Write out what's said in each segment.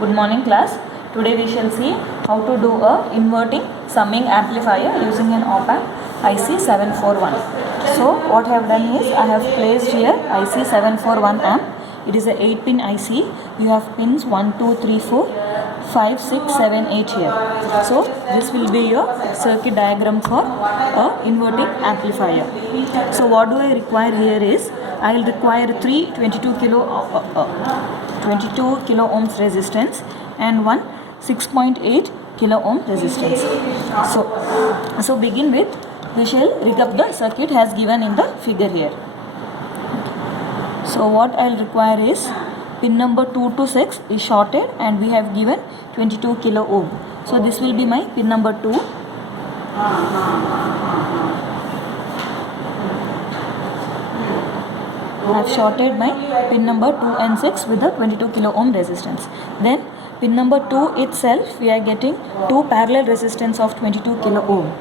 Good morning class. Today we shall see how to do a inverting summing amplifier using an op-amp IC741. So what I have done is I have placed here IC741 amp. It is a 8-pin IC. You have pins 1, 2, 3, 4, 5, 6, 7, 8 here. So this will be your circuit diagram for a inverting amplifier. So what do I require here is I will require 3 22 kilo ohms resistance and one 6.8 kilo ohm resistance. So begin with, we shall rig up the circuit as given in the figure here. So what I will require is pin number 2 to 6 is shorted and we have given 22 kilo ohm. So this will be my pin number 2. I have shorted my pin number 2 and 6 with the 22 kilo ohm resistance. Then pin number 2 itself we are getting 2 parallel resistance of 22 kilo ohm.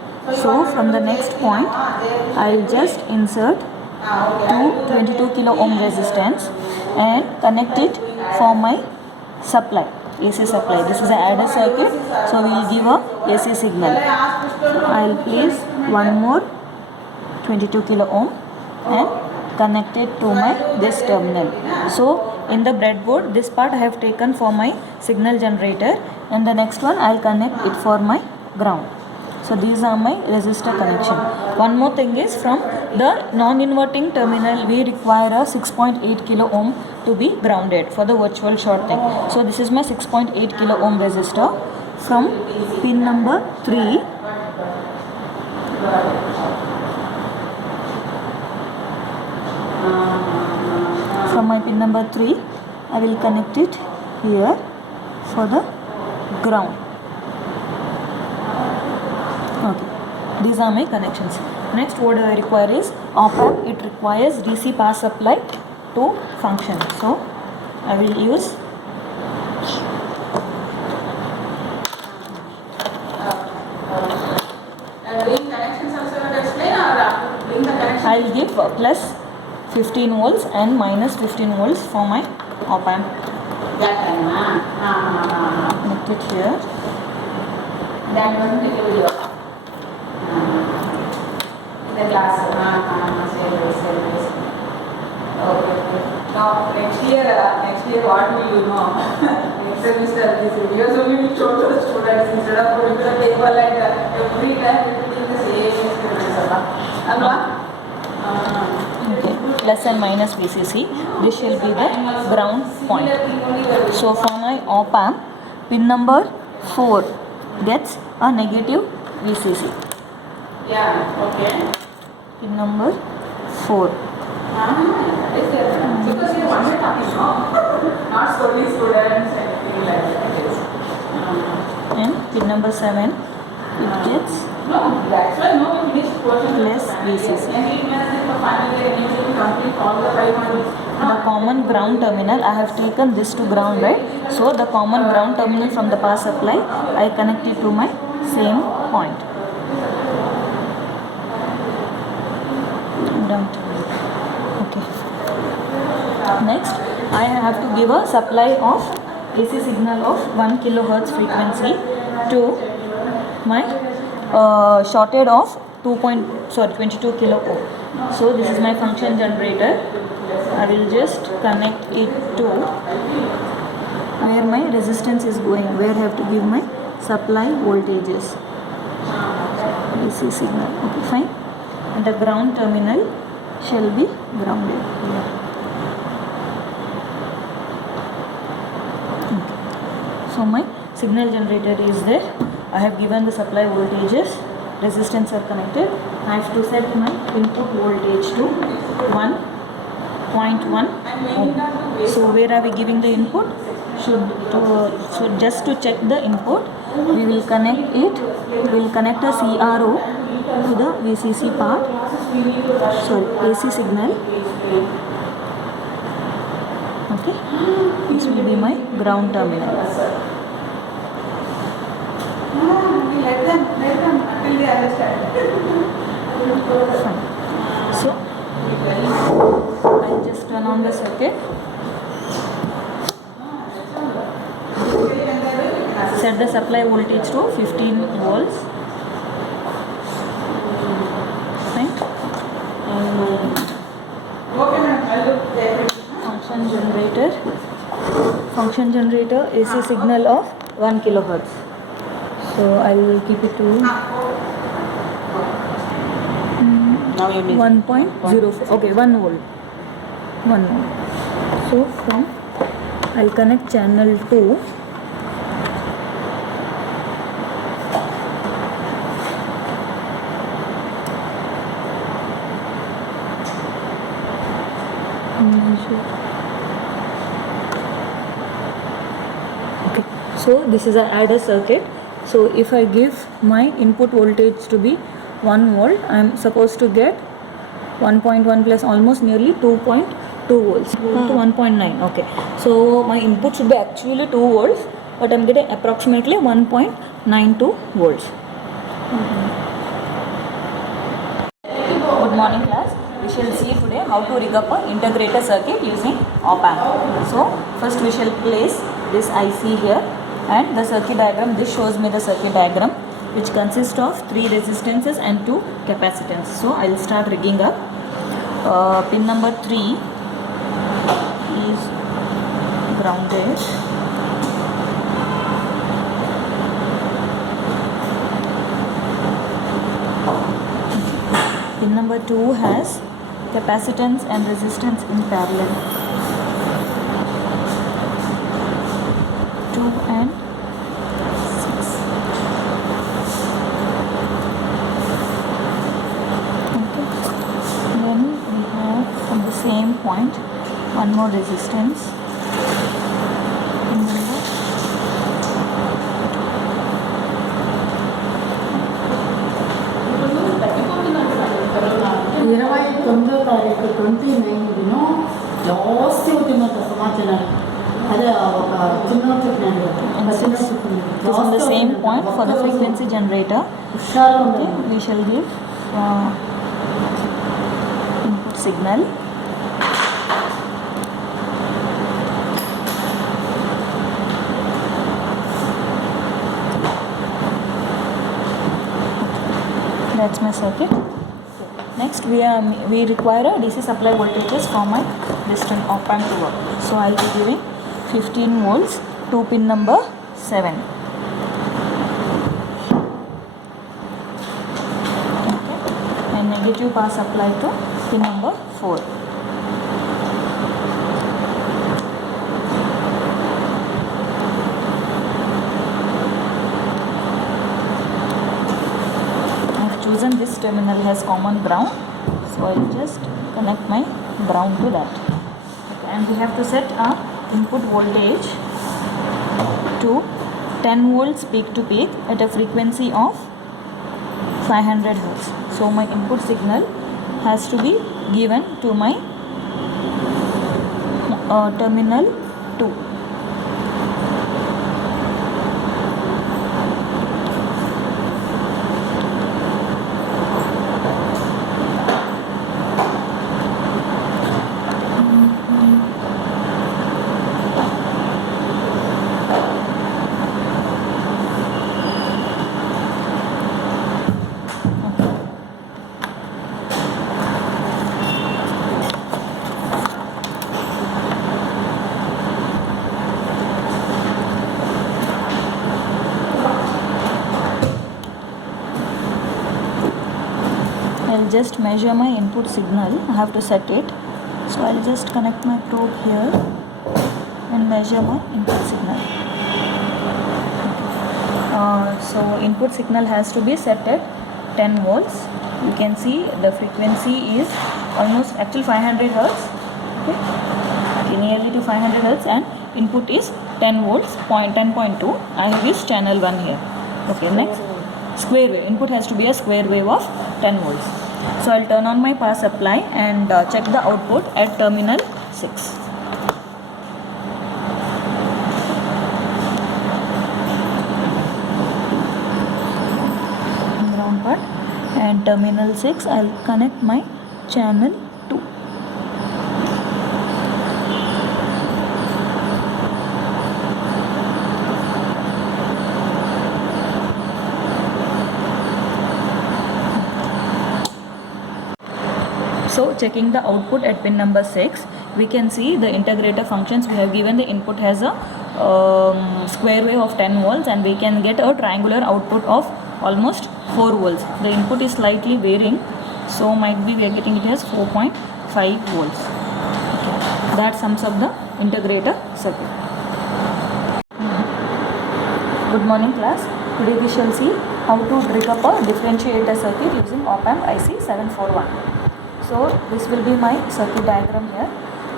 So from the next point I will just insert 22 kilo ohm resistance and connect it for my supply, AC supply. This is an adder circuit, so we will give a AC signal. I will place one more 22 kilo ohm and connect it to my this terminal. So in the breadboard, this part I have taken for my signal generator and the next one I will connect it for my ground. So these are my resistor connection. One more thing is, from the non-inverting terminal we require a 6.8 kilo ohm to be grounded for the virtual shorting. So this is my 6.8 kilo ohm resistor. From pin number 3, from my pin number 3 I will connect it here for the ground. Okay, these are my connections. Next, what I require is op-amp. It requires DC power supply to function. So I will use I will give plus 15 volts and minus 15 volts for my op-amp. Connect it here. The class. Now next year what will you know? Next semester these videos only will show to the students instead of going to the table and every time repeating the same experiments. Okay. Plus and minus VCC. This shall be the ground point. So for my op-amp, pin number 4 gets a negative VCC. Yeah, okay. Pin number 4. Because you want to talk, not solely students and anything like that. And pin number 7, it gets No, that's why no we finished portion less VCC. And we imagine the finally I need to complete all the 5 modules. The common ground terminal, I have taken this to ground, right? So the common ground terminal from the power supply, I connect it to my same point. Ground terminal. Okay. Next, I have to give a supply of AC signal of 1 kilohertz frequency to my shorted of 22 kilo ohm. So this is my function generator. I will just connect it to where my resistance is going, where I have to give my supply voltages. AC signal. Okay, fine. And the ground terminal shall be grounded here. Okay. So my signal generator is there. I have given the supply voltages. Resistance are connected. I have to set my input voltage to 1.1 ohm. So where are we giving the input? So just to check the input, we will connect it. We will connect a CRO to the VCC part. Sorry, AC signal. Okay. This will be my ground terminal. Let them until they understand. Fine. So I'll just turn on the circuit. set the supply voltage to 15 volts. Fine. Okay, ma'am. I'll look there. Function generator AC signal of 1 kilohertz. So I will keep it to Now you need 1.04. Okay, 1 volt. 1 volt. So from I'll connect channel 2. Okay, so this is a adder circuit. So if I give my input voltage to be 1 volt, I am supposed to get 1.1 plus almost nearly 2.2 volts to 1.9. Okay, so my input should be actually 2 volts, but I am getting approximately 1.92 volts. Good morning class. We shall see today how to rig up a integrator circuit using op-amp. So first we shall place this IC here, and the circuit diagram, this shows me the circuit diagram, which consists of 3 resistances and 2 capacitances. So I will start rigging up. Pin number 3 is grounded. Pin number 2 has capacitance and resistance in parallel. 2 and 6. Okay. Then we have from the same point one more resistance. Pin number 29 తారీఖు 29 జాస్తి వచ్చిందంట సమాచారం. అదే ఒక చిన్న చెప్పినాను కదా. It is on the same point for the frequency generator. Okay, we shall give input signal. That's my circuit. Next we require a DC supply voltages for my distant op-amp to work. So I'll be giving 15 volts to pin number 7. Okay, and negative power supply to pin number 4. Chosen this terminal has common ground, so I will just connect my ground to that. Okay, and we have to set our input voltage to 10 volts peak to peak at a frequency of 500 Hz. So my input signal has to be given to my terminal 2. I'll just measure my input signal. I have to set it. So I'll just connect my probe here and measure my input signal. So input signal has to be set at 10 volts. You can see the frequency is almost actually 500 Hz. Okay, nearly to 500 Hz, and input is 10 volts, 10.2. I have used channel 1 here. Okay, next square wave. Input has to be a square wave of 10 volts. So I'll turn on my power supply and check the output at terminal 6. Ground part, and terminal 6 I'll connect my channel 2. checking the output at pin number 6, we can see the integrator functions. We have given the input has a square wave of 10 volts, and we can get a triangular output of almost 4 volts. The input is slightly varying, so might be we are getting it as 4.5 volts. Okay. That sums up the integrator circuit. Good morning class. Today we shall see how to rig up a differentiator circuit using op-amp IC 741. So this will be my circuit diagram here.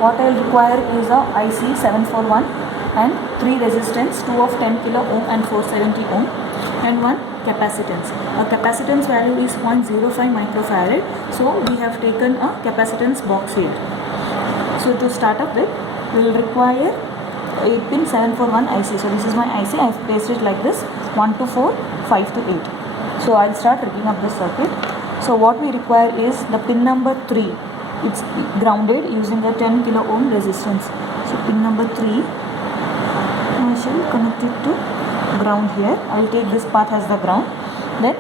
What I will require is a IC 741 and 3 resistance, 2 of 10 kilo ohm and 470 ohm, and 1 capacitance. A capacitance value is 0.05 microfarad. So we have taken a capacitance box here. So to start up with, we will require 8 pin 741 IC. So this is my IC. I have placed it like this: 1 to 4, 5 to 8. So I'll start rigging up the circuit. So what we require is the pin number 3. It's grounded using a 10 kilo ohm resistance. So pin number 3, I shall connect it to ground here. I will take this path as the ground. Then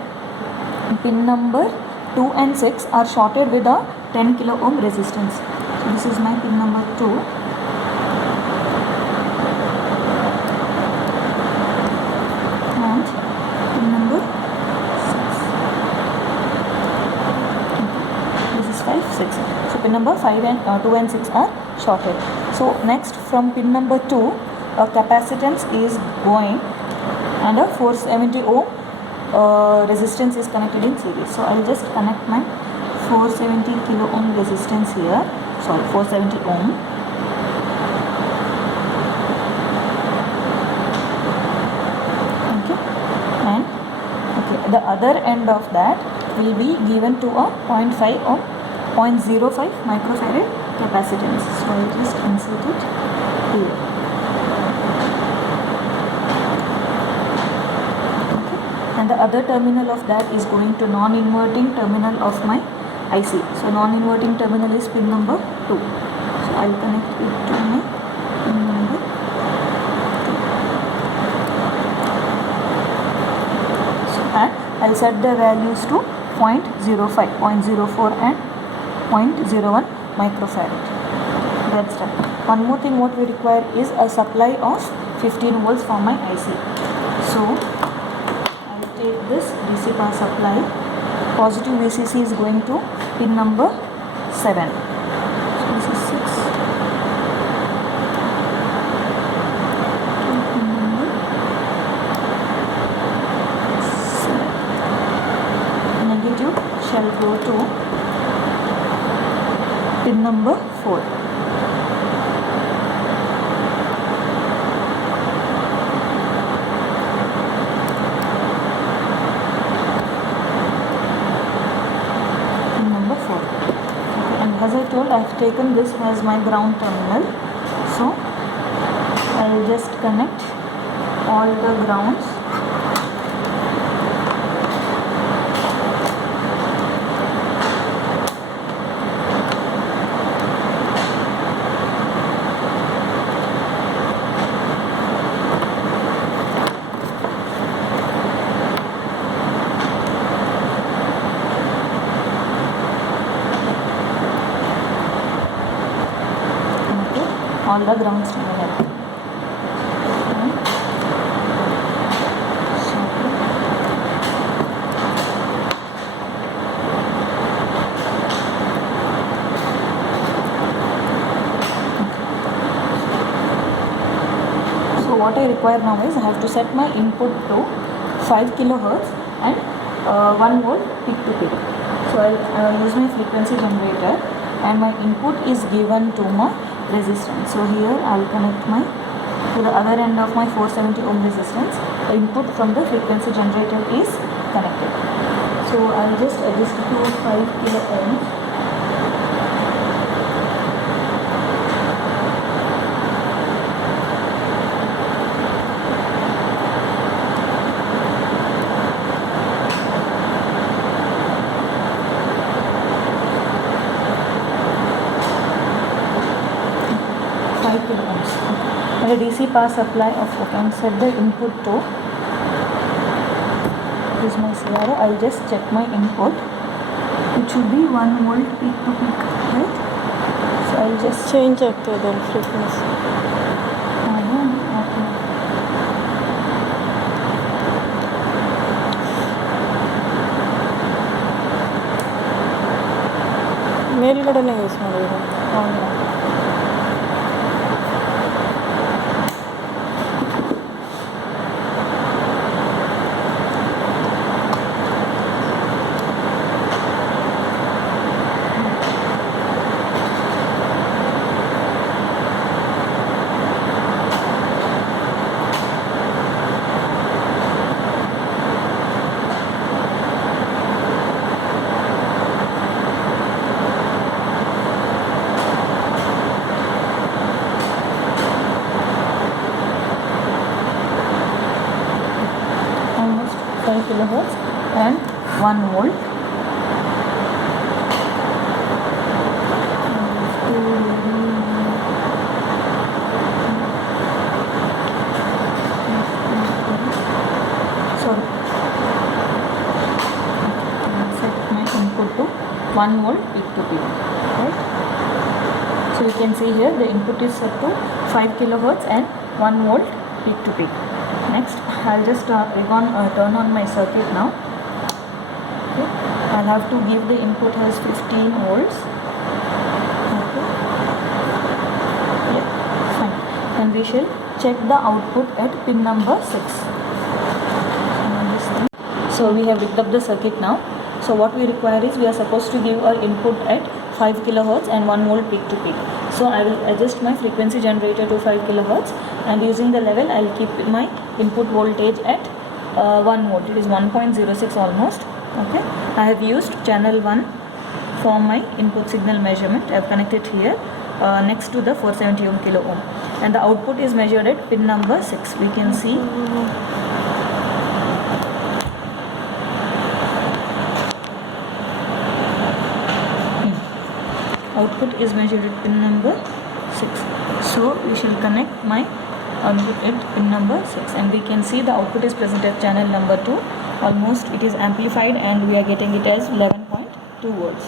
pin number 2 and 6 are shorted with a 10 kilo ohm resistance. So this is my pin number 2. And pin number 6. This is 5, 6. So pin number 5 and 2 and 6 are shorted. So next, from pin number 2, a capacitance is going and a 470 ohm resistance is connected in series. So I will just connect my 470 kilo ohm resistance here. Sorry, 470 ohm. Okay, and okay, the other end of that will be given to a 0.5 or 0.05 microfarad capacitance. So I will just insert it here. Okay, and the other terminal of that is going to non-inverting terminal of my IC. So non-inverting terminal is pin number 2. So I will connect it to my pin number 2. So and I will set the values to 0.05, 0.04 and 0.01 microfarad. That's done. One more thing what we require is a supply of 15 volts for my IC. So I will take this DC power supply. Positive VCC is going to pin number 7. So this is 6. Pin number 7. Negative shall go to pin number 4. As I told, I have taken this as my ground terminal. So I will just connect all the grounds. All the grounds terminal. So what I require now is I have to set my input to 5 kilohertz and 1 volt peak to peak. So I will use my frequency generator, and my input is given to my resistance. So here I will connect my to the other end of my 470 ohm resistance. The input from the frequency generator is connected. So I will just adjust it to 5 kilo ohms. And the DC power supply of and set the input to, this is my CRO. I'll just check my input. It should be 1 volt peak to peak. right? So I'll just change ಆಗ್ತದೆ ಅಲ್ಲಿ frequency. okay. ಮೇಲ್ಗಡೆನೇ use ಮಾಡಿದ್ರು. ಹೌದಾ? Almost 5 kilohertz and 1 volt. Sorry. Set my input to 1 volt peak to peak. Right? So you can see here the input is set to 5 kilohertz and 1 volt peak to peak. Next, I'll just turn on my circuit now. Okay. I'll have to give the input as 15 volts. Okay. Yeah, fine. And we shall check the output at pin number 6. So we have rigged up the circuit now. So what we require is we are supposed to give our input at 5 kilohertz and 1 volt peak to peak. So I will adjust my frequency generator to 5 kilohertz, and using the level I will keep my input voltage at 1 volt. It is 1.06 almost. Okay. I have used channel 1 for my input signal measurement. I have connected here next to the 470 ohm kilo ohm, and the output is measured at pin number 6. We can see output is measured at pin number 6. So we shall connect my output at pin number 6, and we can see the output is present at channel number 2. Almost it is amplified, and we are getting it as 11.2 volts.